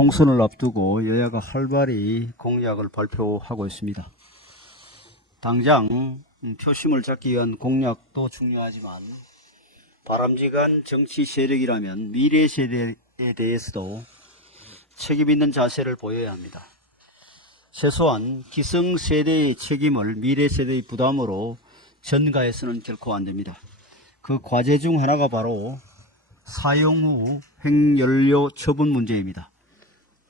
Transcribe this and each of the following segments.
총선을 앞두고 여야가 활발히 공약을 발표하고 있습니다. 당장 표심을 잡기 위한 공약도 중요하지만 바람직한 정치 세력이라면 미래 세대에 대해서도 책임 있는 자세를 보여야 합니다. 최소한 기성세대의 책임을 미래 세대의 부담으로 전가해서는 결코 안 됩니다. 그 과제 중 하나가 바로 사용 후 핵연료 처분 문제입니다.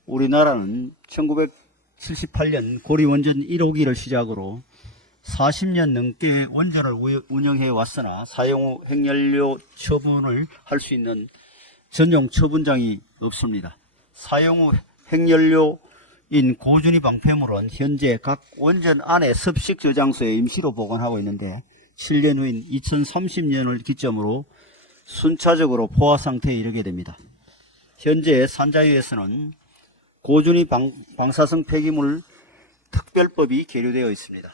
우리나라는 1978년 고리원전 1호기를 시작으로 40년 넘게 원전을 운영해 왔으나 사용 후 핵연료 처분을 할 수 있는 전용 처분장이 없습니다. 사용 후 핵연료인 고준위 방패물은 현재 각 원전 안에 습식 저장소에 임시로 보관하고 있는데 7년 후인 2030년을 기점으로 순차적으로 포화 상태에 이르게 됩니다. 현재 산자위에서는 고준위 방사성 폐기물 특별법이 계류되어 있습니다.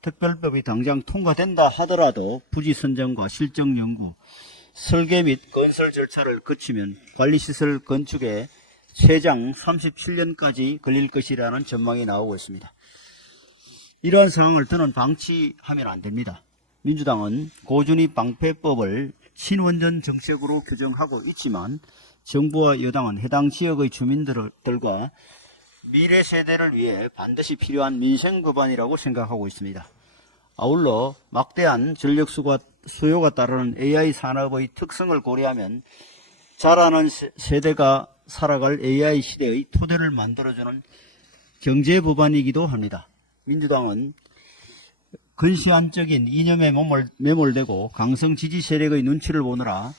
특별법이 당장 통과된다 하더라도 부지 선정과 실정 연구, 설계 및 건설 절차를 거치면 관리시설 건축에 최장 37년까지 걸릴 것이라는 전망이 나오고 있습니다. 이러한 상황을 더는 방치하면 안 됩니다. 민주당은 고준위 방패법을 친원전 정책으로 규정하고 있지만 정부와 여당은 해당 지역의 주민들과 미래 세대를 위해 반드시 필요한 민생 법안이라고 생각하고 있습니다. 아울러 막대한 전력 수요가 따르는 AI 산업의 특성을 고려하면 자라는 세대가 살아갈 AI 시대의 토대를 만들어주는 경제 법안이기도 합니다. 민주당은 근시안적인 이념에 매몰되고 강성 지지 세력의 눈치를 보느라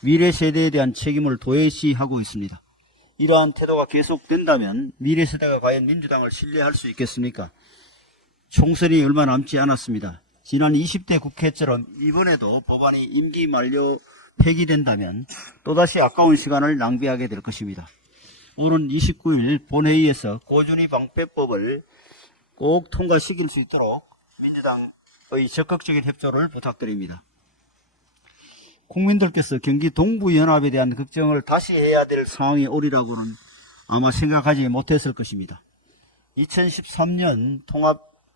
미래 세대에 대한 책임을 도외시하고 있습니다. 이러한 태도가 계속된다면 미래 세대가 과연 민주당을 신뢰할 수 있겠습니까? 총선이 얼마 남지 않았습니다. 지난 20대 국회처럼 이번에도 법안이 임기 만료 폐기된다면 또다시 아까운 시간을 낭비하게 될 것입니다. 오는 29일 본회의에서 고준위 방패법을 꼭 통과시킬 수 있도록 민주당의 적극적인 협조를 부탁드립니다. 국민들께서 경기 동부연합에 대한 걱정을 다시 해야 될 상황이 오리라고는 아마 생각하지 못했을 것입니다. 2013년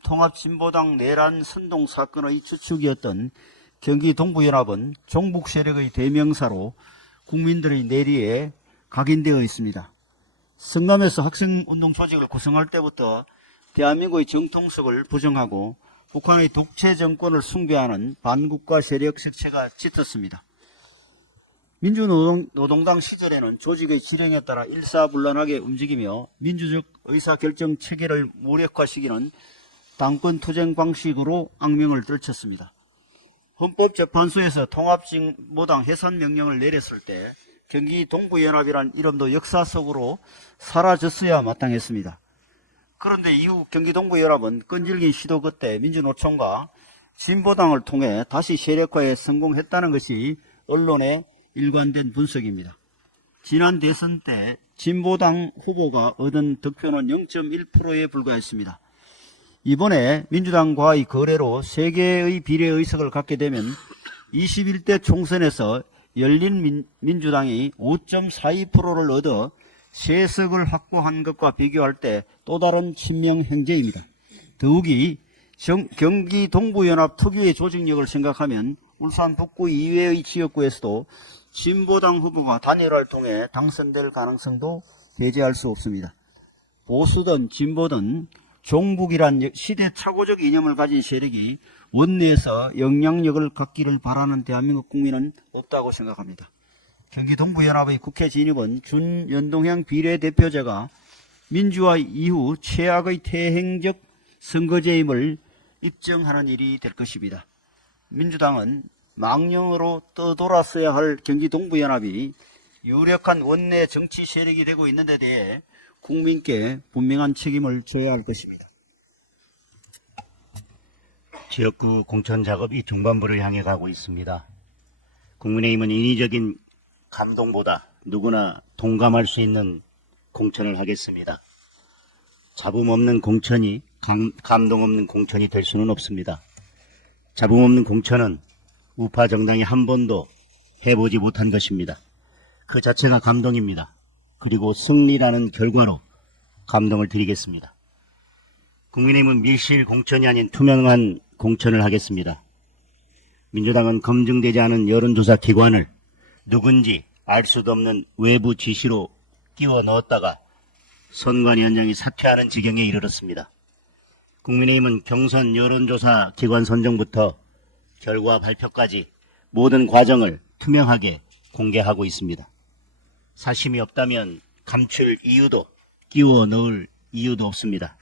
통합진보당 내란 선동 사건의 주축이었던 경기 동부연합은 종북 세력의 대명사로 국민들의 내리에 각인되어 있습니다. 성남에서 학생운동 조직을 구성할 때부터 대한민국의 정통성을 부정하고 북한의 독재 정권을 숭배하는 반국가 세력 색채가 짙었습니다. 민주노동당 시절에는 조직의 지령에 따라 일사불란하게 움직이며 민주적 의사결정 체계를 무력화시키는 당권투쟁 방식으로 악명을 떨쳤습니다. 헌법재판소에서 통합진보당 해산명령을 내렸을 때 경기 동부연합이란 이름도 역사 속으로 사라졌어야 마땅했습니다. 그런데 이후 경기 동부연합은 끈질긴 시도 끝에 민주노총과 진보당을 통해 다시 세력화에 성공했다는 것이 언론의 일관된 분석입니다. 지난 대선 때 진보당 후보가 얻은 득표는 0.1%에 불과했습니다. 이번에 민주당과의 거래로 3개의 비례의석을 갖게 되면 21대 총선에서 열린민주당이 5.42%를 얻어 3석을 확보한 것과 비교할 때 또 다른 친명행제입니다. 더욱이 경기 동부연합 특유의 조직력을 생각하면 울산 북구 이외의 지역구에서도 진보당 후보가 단일화를 통해 당선될 가능성도 배제할 수 없습니다. 보수든 진보든 종북이란 시대착오적 이념을 가진 세력이 원내에서 영향력을 갖기를 바라는 대한민국 국민은 없다고 생각합니다. 경기 동부연합의 국회 진입은 준연동형 비례대표제가 민주화 이후 최악의 퇴행적 선거제임을 입증하는 일이 될 것입니다. 민주당은 망령으로 떠돌았어야 할 경기 동부연합이 유력한 원내 정치 세력이 되고 있는 데 대해 국민께 분명한 책임을 져야 할 것입니다. 지역구 공천 작업이 중반부를 향해 가고 있습니다. 국민의힘은 인위적인 감동보다 누구나 동감할 수 있는 공천을 하겠습니다. 잡음 없는 공천이 감동 없는 공천이 될 수는 없습니다. 잡음 없는 공천은 우파 정당이 한 번도 해보지 못한 것입니다. 그 자체가 감동입니다. 그리고 승리라는 결과로 감동을 드리겠습니다. 국민의힘은 밀실 공천이 아닌 투명한 공천을 하겠습니다. 민주당은 검증되지 않은 여론조사 기관을 누군지 알 수도 없는 외부 지시로 끼워 넣었다가 선관위원장이 사퇴하는 지경에 이르렀습니다. 국민의힘은 경선 여론조사 기관 선정부터 결과 발표까지 모든 과정을 투명하게 공개하고 있습니다. 사심이 없다면 감출 이유도 끼워 넣을 이유도 없습니다.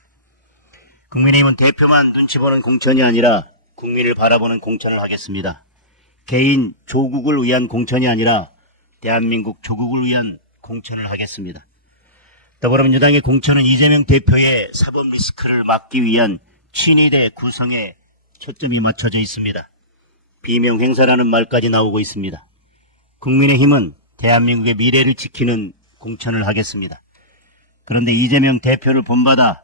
국민의힘은 대표만 눈치 보는 공천이 아니라 국민을 바라보는 공천을 하겠습니다. 개인 조국을 위한 공천이 아니라 대한민국 조국을 위한 공천을 하겠습니다. 더불어민주당의 공천은 이재명 대표의 사법 리스크를 막기 위한 친위대 구성에 초점이 맞춰져 있습니다. 비명 행사라는 말까지 나오고 있습니다. 국민의힘은 대한민국의 미래를 지키는 공천을 하겠습니다. 그런데 이재명 대표를 본받아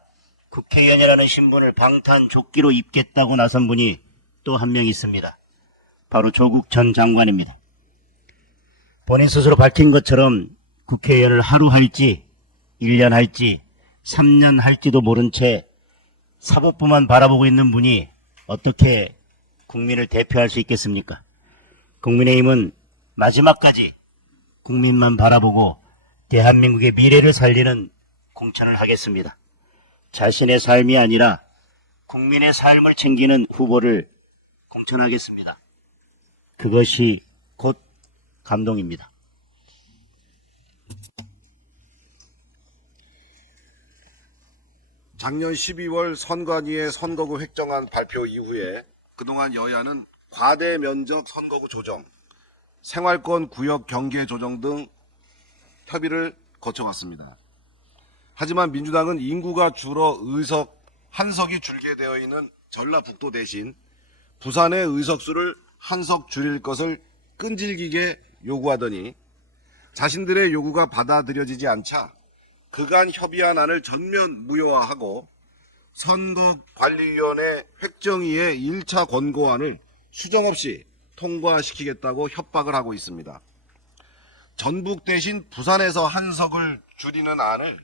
국회의원이라는 신분을 방탄조끼로 입겠다고 나선 분이 또 한 명 있습니다. 바로 조국 전 장관입니다. 본인 스스로 밝힌 것처럼 국회의원을 하루 할지 1년 할지 3년 할지도 모른 채 사법부만 바라보고 있는 분이 어떻게 국민을 대표할 수 있겠습니까? 국민의힘은 마지막까지 국민만 바라보고 대한민국의 미래를 살리는 공천을 하겠습니다. 자신의 삶이 아니라 국민의 삶을 챙기는 후보를 공천하겠습니다. 그것이 곧 감동입니다. 작년 12월 선관위의 선거구 획정안 발표 이후에 그동안 여야는 과대 면적 선거구 조정, 생활권 구역 경계 조정 등 협의를 거쳐왔습니다. 하지만 민주당은 인구가 줄어 의석 한 석이 줄게 되어 있는 전라북도 대신 부산의 의석수를 한 석 줄일 것을 끈질기게 요구하더니 자신들의 요구가 받아들여지지 않자 그간 협의한 안을 전면 무효화하고 선거관리위원회 획정위의 1차 권고안을 수정 없이 통과시키겠다고 협박을 하고 있습니다. 전북 대신 부산에서 한 석을 줄이는 안을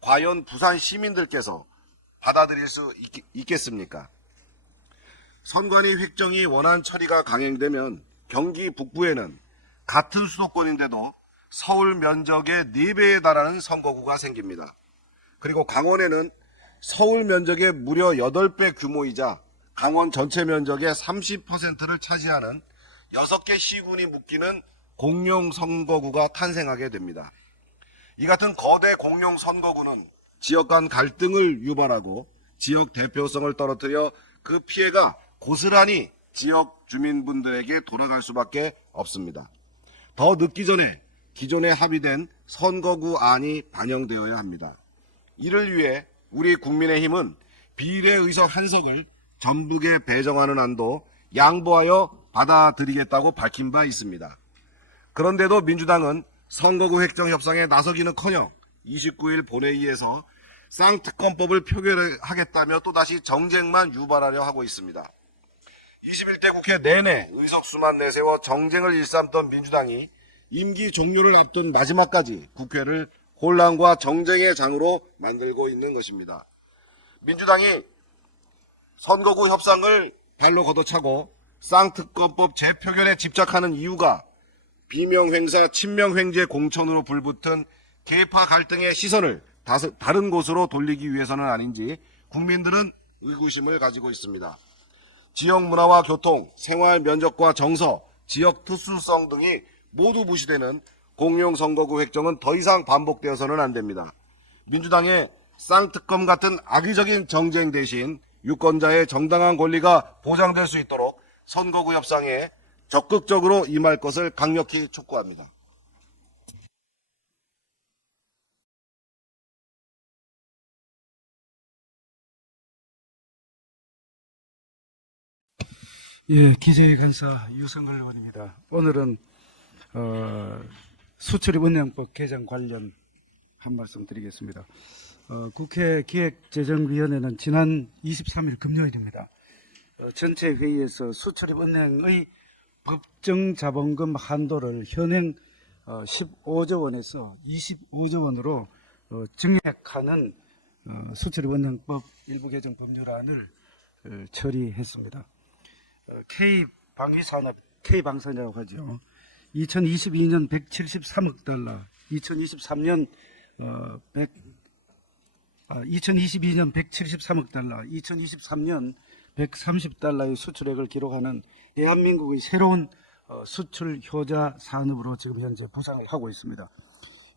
과연 부산 시민들께서 받아들일 수 있겠습니까? 선관위 획정이 원안 처리가 강행되면 경기 북부에는 같은 수도권인데도 서울 면적의 4배에 달하는 선거구가 생깁니다. 그리고 강원에는 서울 면적의 무려 8배 규모이자 강원 전체 면적의 30%를 차지하는 6개 시군이 묶이는 공룡 선거구가 탄생하게 됩니다. 이 같은 거대 공룡 선거구는 지역 간 갈등을 유발하고 지역 대표성을 떨어뜨려 그 피해가 고스란히 지역 주민분들에게 돌아갈 수밖에 없습니다. 더 늦기 전에 기존에 합의된 선거구 안이 반영되어야 합니다. 이를 위해 우리 국민의힘은 비례 의석 한 석을 전북에 배정하는 안도 양보하여 받아들이겠다고 밝힌 바 있습니다. 그런데도 민주당은 선거구 획정 협상에 나서기는커녕 29일 본회의에서 쌍특검법을 표결하겠다며 또다시 정쟁만 유발하려 하고 있습니다. 21대 국회 내내 의석수만 내세워 정쟁을 일삼던 민주당이 임기 종료를 앞둔 마지막까지 국회를 혼란과 정쟁의 장으로 만들고 있는 것입니다. 민주당이 선거구 협상을 발로 걷어차고 쌍특검법 재표결에 집착하는 이유가 비명행사 친명횡재 공천으로 불붙은 계파 갈등의 시선을 다른 곳으로 돌리기 위해서는 아닌지 국민들은 의구심을 가지고 있습니다. 지역 문화와 교통, 생활 면적과 정서, 지역 특수성 등이 모두 무시되는 공룡 선거구 획정은 더 이상 반복되어서는 안 됩니다. 민주당의 쌍특검 같은 악의적인 정쟁 대신 유권자의 정당한 권리가 보장될 수 있도록 선거구 협상에 적극적으로 임할 것을 강력히 촉구합니다. 예, 기재위 간사 유성걸 의원입니다. 오늘은 수출입은행법 개정 관련 한 말씀 드리겠습니다. 국회 기획재정위원회는 지난 23일 금요일입니다. 전체 회의에서 수출입은행의 법정자본금 한도를 현행 15조 원에서 25조 원으로 증액하는 수출입원령법 일부 개정 법률안을 처리했습니다. K방산이라고 하죠. 2022년 173억 달러, 2023년 2022년 173억 달러, 2023년 130달러의 수출액을 기록하는 대한민국의 새로운 수출 효자 산업으로 지금 현재 부상을 하고 있습니다.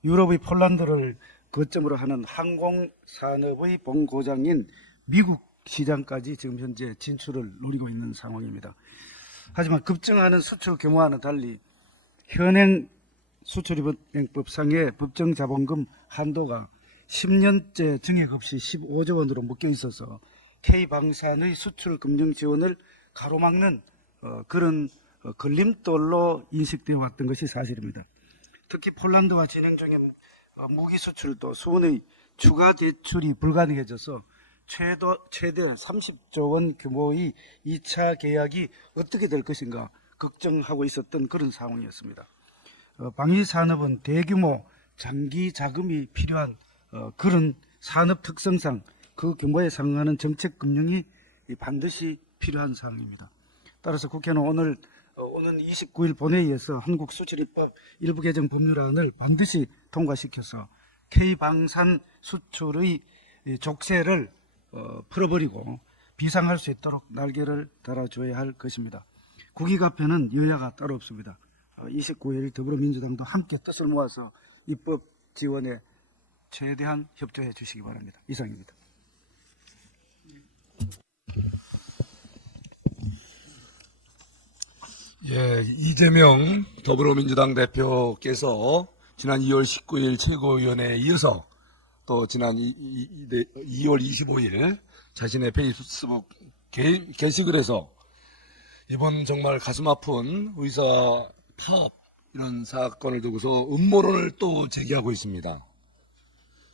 유럽의 폴란드를 거점으로 하는 항공 산업의 본고장인 미국 시장까지 지금 현재 진출을 노리고 있는 상황입니다. 하지만 급증하는 수출 규모와는 달리 현행 수출입원령법상의 법정자본금 한도가 10년째 증액 없이 15조 원으로 묶여 있어서 K방산의 수출 금융 지원을 가로막는 그런 걸림돌로 인식되어 왔던 것이 사실입니다. 특히 폴란드와 진행 중인 무기 수출도 수원의 추가 대출이 불가능해져서 최대 30조 원 규모의 2차 계약이 어떻게 될 것인가 걱정하고 있었던 그런 상황이었습니다. 방위산업은 대규모 장기 자금이 필요한 그런 산업 특성상 그 규모에 상응하는 정책 금융이 반드시 필요한 사항입니다. 따라서 국회는 오늘 오는 29일 본회의에서 한국수출입법 일부 개정 법률안을 반드시 통과시켜서 K방산 수출의 족쇄를 풀어버리고 비상할 수 있도록 날개를 달아줘야 할 것입니다. 국익앞에는 여야가 따로 없습니다. 29일 더불어민주당도 함께 뜻을 모아서 입법 지원에 최대한 협조해 주시기 바랍니다. 이상입니다. 예, 이재명 더불어민주당 대표께서 지난 2월 19일 최고위원회에 이어서 또 지난 2월 25일 자신의 페이스북 게시글 에서 이번 정말 가슴 아픈 의사 파업 이런 사건을 두고서 음모론을 또 제기하고 있습니다.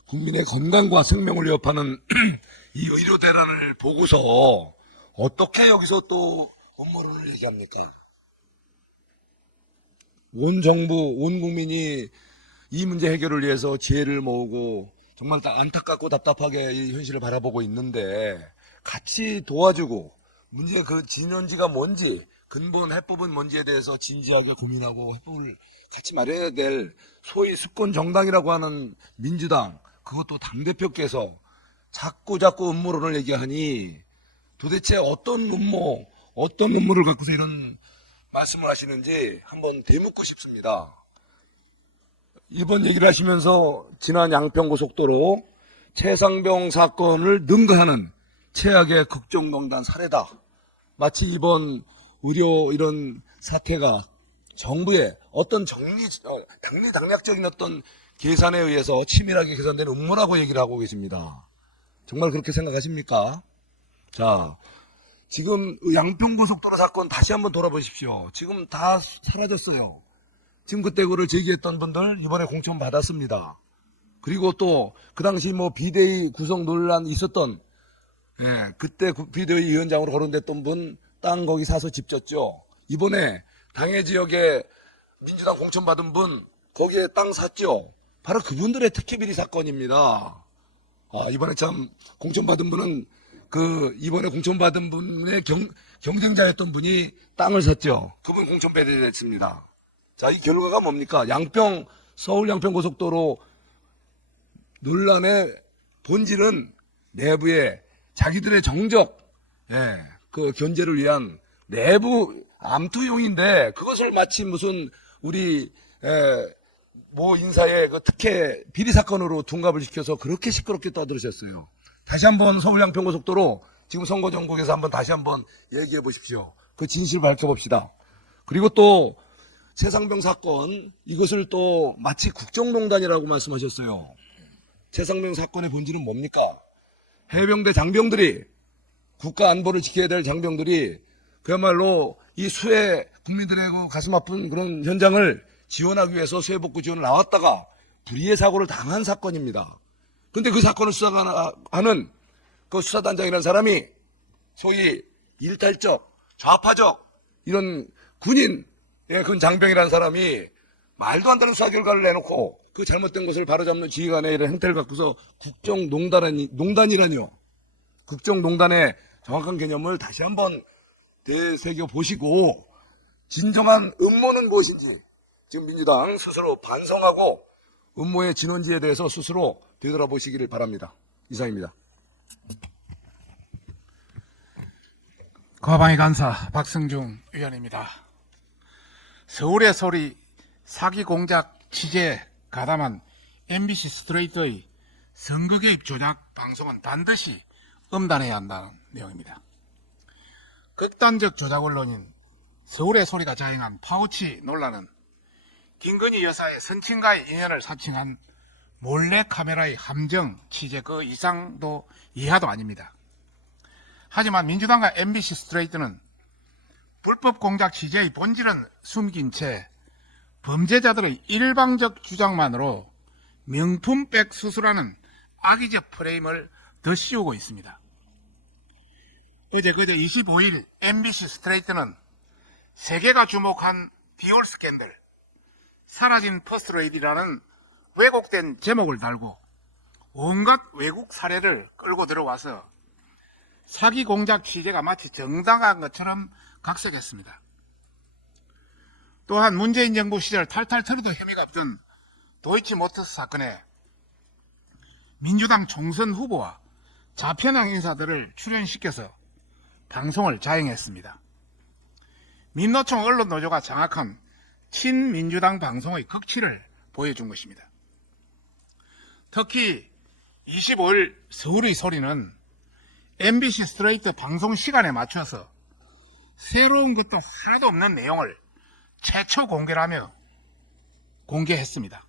국민의 건강과 생명을 위협하는 이 의료 대란을 보고서 어떻게 여기서 또 음모론을 얘기합니까? 온 정부, 온 국민이 이 문제 해결을 위해서 지혜를 모으고 정말 안타깝고 답답하게 이 현실을 바라보고 있는데 같이 도와주고 문제의 그 진원지가 뭔지 근본 해법은 뭔지에 대해서 진지하게 고민하고 해법을 같이 마련해야 될 소위 수권 정당이라고 하는 민주당 그것도 당대표께서 자꾸 음모론을 얘기하니 도대체 어떤 음모를 갖고서 이런 말씀을 하시는지 한번 되묻고 싶습니다. 이번 얘기를 하시면서 지난 양평고속도로 최상병 사건을 능가하는 최악의 국정농단 사례다. 마치 이번 의료 이런 사태가 정부의 어떤 당략적인 어떤 계산에 의해서 치밀하게 계산된 음모라고 얘기를 하고 계십니다. 정말 그렇게 생각하십니까? 자, 지금 양평고속도로 사건 다시 한번 돌아보십시오. 지금 다 사라졌어요. 지금 그때 그걸 제기했던 분들 이번에 공천 받았습니다. 그리고 또 그 당시 뭐 비대위 구성 논란 있었던 그때 비대위 위원장으로 거론됐던 분 땅 거기 사서 집 졌죠. 이번에 당해 지역에 민주당 공천 받은 분 거기에 땅 샀죠. 바로 그분들의 특혜비리 사건입니다. 이번에 참 공천 받은 분은 이번에 공천 받은 분의 경쟁자였던 분이 땅을 샀죠. 그분 공천 배제됐습니다. 자, 이 결과가 뭡니까? 서울 양평고속도로 논란의 본질은 내부에 자기들의 정적, 그 견제를 위한 내부 암투용인데 그것을 마치 무슨 우리 모 인사의 그 특혜 비리 사건으로 둔갑을 시켜서 그렇게 시끄럽게 떠들으셨어요. 다시 한번 서울 양평고속도로 지금 선거 전국에서 한번 다시 한번 얘기해 보십시오. 그 진실을 밝혀봅시다. 그리고 또 최상병 사건 이것을 또 마치 국정농단이라고 말씀하셨어요. 최상병 사건의 본질은 뭡니까? 해병대 장병들이 국가 안보를 지켜야 될 장병들이 그야말로 이 수해 국민들의 그 가슴 아픈 그런 현장을 지원하기 위해서 수해복구 지원을 나왔다가 불의의 사고를 당한 사건입니다. 근데 그 사건을 수사하는 그 수사단장이라는 사람이 소위 일탈적, 좌파적 이런 군인, 그건 장병이라는 사람이 말도 안 되는 수사 결과를 내놓고 그 잘못된 것을 바로잡는 지휘관의 이런 행태를 갖고서 국정농단이라뇨. 국정농단의 정확한 개념을 다시 한번 되새겨 보시고 진정한 음모는 무엇인지 지금 민주당 스스로 반성하고 음모의 진원지에 대해서 스스로 되돌아보시기를 바랍니다. 이상입니다. 과방위 간사 박승중 의원입니다. 서울의 소리 사기 공작 취재에 가담한 MBC 스트레이트의 선거 개입 조작 방송은 반드시 엄단해야 한다는 내용입니다. 극단적 조작 언론인 서울의 소리가 자행한 파우치 논란은 김건희 여사의 선친과의 인연을 사칭한 몰래카메라의 함정 취재 그 이상도 이하도 아닙니다. 하지만 민주당과 MBC 스트레이트는 불법 공작 취재의 본질은 숨긴 채 범죄자들의 일방적 주장만으로 명품백 수수라는 악의적 프레임을 더 씌우고 있습니다. 어제 그제 25일 MBC 스트레이트는 세계가 주목한 디올 스캔들, 사라진 퍼스트레이디라는 왜곡된 제목을 달고 온갖 외국 사례를 끌고 들어와서 사기 공작 취재가 마치 정당한 것처럼 각색했습니다. 또한 문재인 정부 시절 탈탈 털어도 혐의가 없던 도이치모터스 사건에 민주당 총선 후보와 좌편향 인사들을 출연시켜서 방송을 자행했습니다. 민노총 언론노조가 장악한 친민주당 방송의 극치를 보여준 것입니다. 특히 25일 서울의 소리는 MBC 스트레이트 방송 시간에 맞춰서 새로운 것도 하나도 없는 내용을 최초 공개하며 공개했습니다.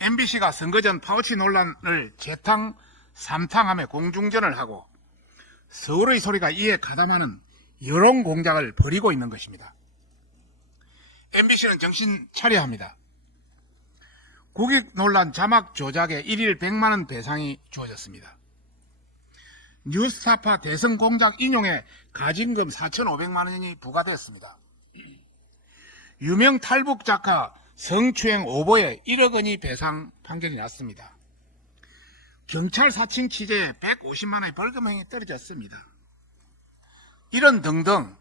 MBC가 선거 전 파우치 논란을 재탕, 삼탕하며 공중전을 하고 서울의 소리가 이에 가담하는 여론 공작을 벌이고 있는 것입니다. MBC는 정신 차려야 합니다. 국익 논란 자막 조작에 1일 100만 원 배상이 주어졌습니다. 뉴스타파 대선 공작 인용에 가진금 4,500만 원이 부과됐습니다. 유명 탈북 작가 성추행 오보에 1억 원이 배상 판결이 났습니다. 경찰 사칭 취재에 150만 원의 벌금형이 떨어졌습니다. 이런 등등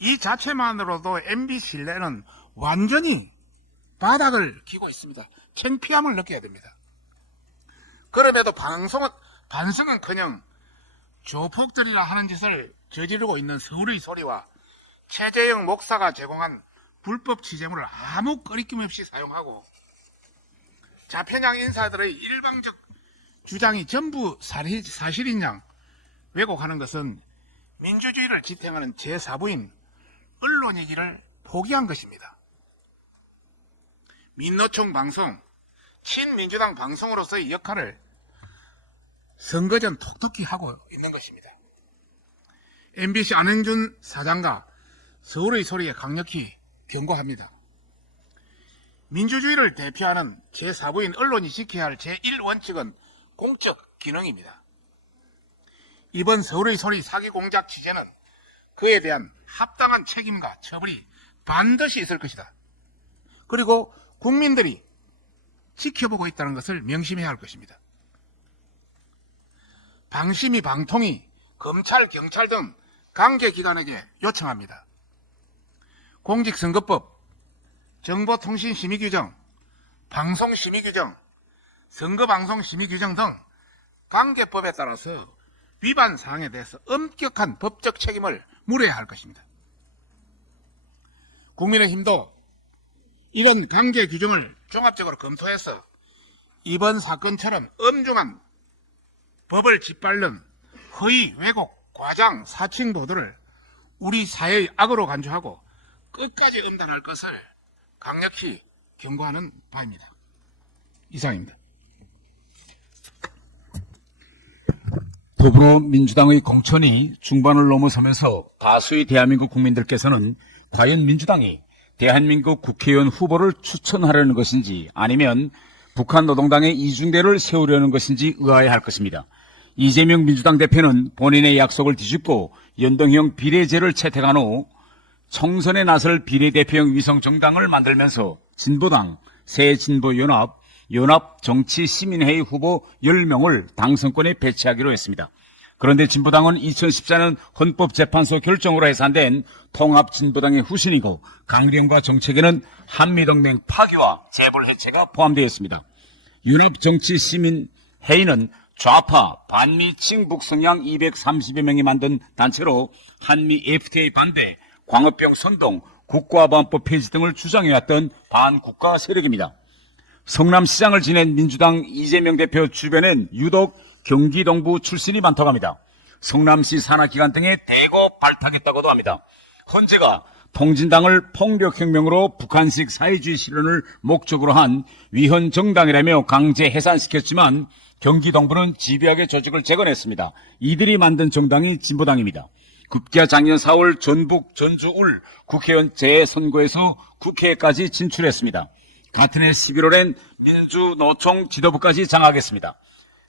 이 자체만으로도 MB 신뢰는 완전히 바닥을 기고 있습니다. 창피함을 느껴야 됩니다. 그럼에도 반성은커녕 조폭들이라 하는 짓을 저지르고 있는 서울의 소리와 최재형 목사가 제공한 불법 취재물을 아무 거리낌 없이 사용하고 좌편향 인사들의 일방적 주장이 전부 사실인 양 왜곡하는 것은 민주주의를 지탱하는 제4부인 언론이기를 포기한 것입니다. 민노총 방송, 친민주당 방송으로서의 역할을 선거 전 톡톡히 하고 있는 것입니다. MBC 안행준 사장과 서울의 소리에 강력히 경고합니다. 민주주의를 대표하는 제4부인 언론이 지켜야 할 제1원칙은 공적 기능입니다. 이번 서울의 소리 사기 공작 취재는 그에 대한 합당한 책임과 처벌이 반드시 있을 것이다. 그리고 국민들이 지켜보고 있다는 것을 명심해야 할 것입니다. 방심위 방통위, 검찰, 경찰 등 관계기관에게 요청합니다. 공직선거법, 정보통신심의규정, 방송심의규정, 선거방송심의규정 등 관계법에 따라서 위반 사항에 대해서 엄격한 법적 책임을 물어야 할 것입니다. 국민의힘도 이런 관계 규정을 종합적으로 검토해서 이번 사건처럼 엄중한 법을 짓밟는 허위, 왜곡, 과장, 사칭 보도를 우리 사회의 악으로 간주하고 끝까지 엄단할 것을 강력히 경고하는 바입니다. 이상입니다. 더불어민주당의 공천이 중반을 넘어서면서 다수의 대한민국 국민들께서는 과연 민주당이 대한민국 국회의원 후보를 추천하려는 것인지 아니면 북한 노동당의 이중대를 세우려는 것인지 의아해할 것입니다. 이재명 민주당 대표는 본인의 약속을 뒤집고 연동형 비례제를 채택한 후 총선에 나설 비례대표형 위성정당을 만들면서 진보당, 새진보연합, 연합정치시민회의 후보 10명을 당선권에 배치하기로 했습니다. 그런데 진보당은 2014년 헌법재판소 결정으로 해산된 통합진보당의 후신이고 강령과 정책에는 한미동맹 파기와 재벌 해체가 포함되어 있습니다. 연합정치시민회의는 좌파, 반미, 친북 성향 230여 명이 만든 단체로 한미 FTA 반대, 광우병 선동, 국가보안법 폐지 등을 주장해왔던 반국가 세력입니다. 성남시장을 지낸 민주당 이재명 대표 주변엔 유독 경기 동부 출신이 많다고 합니다. 성남시 산하기관 등에 대거 발탁했다고도 합니다. 헌재가 통진당을 폭력혁명으로 북한식 사회주의 실현을 목적으로 한 위헌 정당이라며 강제 해산시켰지만 경기 동부는 집요하게 조직을 재건했습니다. 이들이 만든 정당이 진보당입니다. 급기야 작년 4월 전북 전주울 국회의원 재선거에서 국회까지 진출했습니다. 같은 해 11월엔 민주노총 지도부까지 장악했습니다.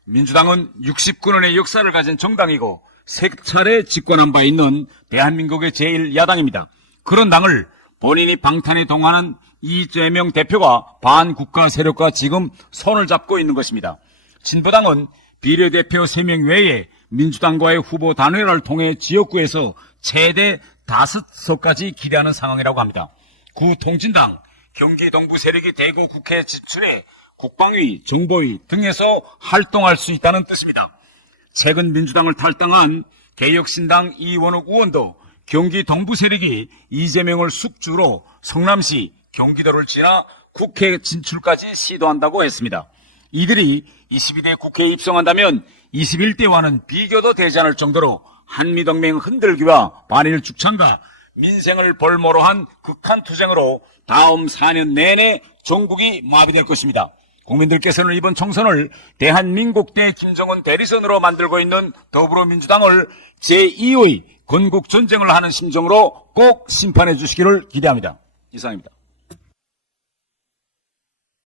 민주당은 69년의 역사를 가진 정당이고 3차례 집권한 바 있는 대한민국의 제1야당입니다. 그런 당을 본인이 방탄에 동원한 이재명 대표가 반국가 세력과 지금 손을 잡고 있는 것입니다. 진보당은 비례대표 3명 외에 민주당과의 후보 단일화를 통해 지역구에서 최대 5석까지 기대하는 상황이라고 합니다. 구통진당, 경기 동부 세력이 대구 국회 진출해 국방위, 정보위 등에서 활동할 수 있다는 뜻입니다. 최근 민주당을 탈당한 개혁신당 이원욱 의원도 경기 동부 세력이 이재명을 숙주로 성남시, 경기도를 지나 국회 진출까지 시도한다고 했습니다. 이들이 22대 국회에 입성한다면 21대와는 비교도 되지 않을 정도로 한미동맹 흔들기와 반일 죽창과 민생을 볼모로 한 극한 투쟁으로 다음 4년 내내 전국이 마비될 것입니다. 국민들께서는 이번 총선을 대한민국 대 김정은 대리선으로 만들고 있는 더불어민주당을 제2의 건국전쟁을 하는 심정으로 꼭 심판해 주시기를 기대합니다. 이상입니다.